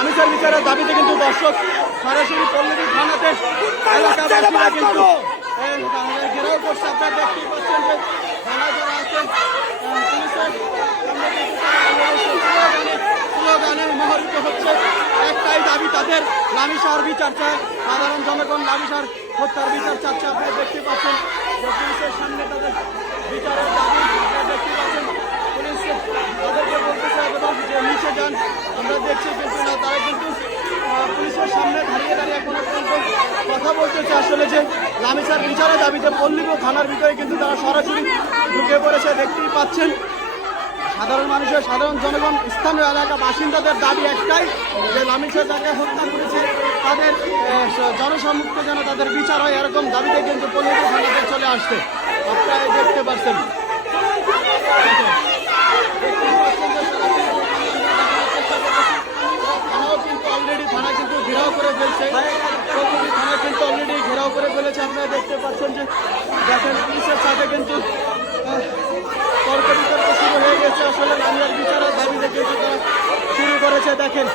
লামিসার বিচারের দাবিতে কিন্তু দর্শক সরাসরি পল্লবী থানাতে এলাকাবাসীরা কিন্তু ঘেরাও করছে। আপনারা দেখতেই পাচ্ছেন যে থানা যারা আছেন পুলিশের স্লোগানে মুখরিত হচ্ছে। একটাই দাবি তাদের, লামিসার বিচার চায়। সাধারণ জনগণ লামিসার হত্যার বিচার চাচ্ছে। আপনারা দেখতে পাচ্ছেন যে পুলিশের সামনে তাদের বিচারের দাবি। আপনারা দেখতে পাচ্ছেন পুলিশ তাদেরকে বলতেছে এবং যে নিচে যান। আমরা দেখছি কিন্তু না, তারা কিন্তু পুলিশের সামনে দাঁড়িয়ে দাঁড়িয়ে এখনো পর্যন্ত কথা বলতেছে আসলে যে লামিসার বিচারের দাবিতে পল্লীপুর থানার ভিতরে কিন্তু তারা সরাসরি ঢুকে পড়েছে। দেখতেই পাচ্ছেন সাধারণ জনগণ স্থানীয় এলাকা বাসিন্দাদের দাবি একটাই যে লামিসা যাকে হত্যা করেছে তাদের জনসম্মুখে যেন তাদের বিচার হয়, এরকম দাবিতে কিন্তু পল্লীপুর থানাতে চলে আসছে। আপনারা দেখতে পাচ্ছেন থানাও কিন্তু অলরেডি থানা কিন্তু ঘেরাও করে ফেলছে। থানা কিন্তু অলরেডি ঘেরাও করে ফেলেছে। আপনারা দেখতে পাচ্ছেন যে দেখেন পুলিশের সাথে কিন্তু তর্ক বিতর্ক শুরু হয়ে গেছে। আসলে লামিয়ার বিচারের দাবিতে কিন্তু তারা শুরু করেছে। দেখেন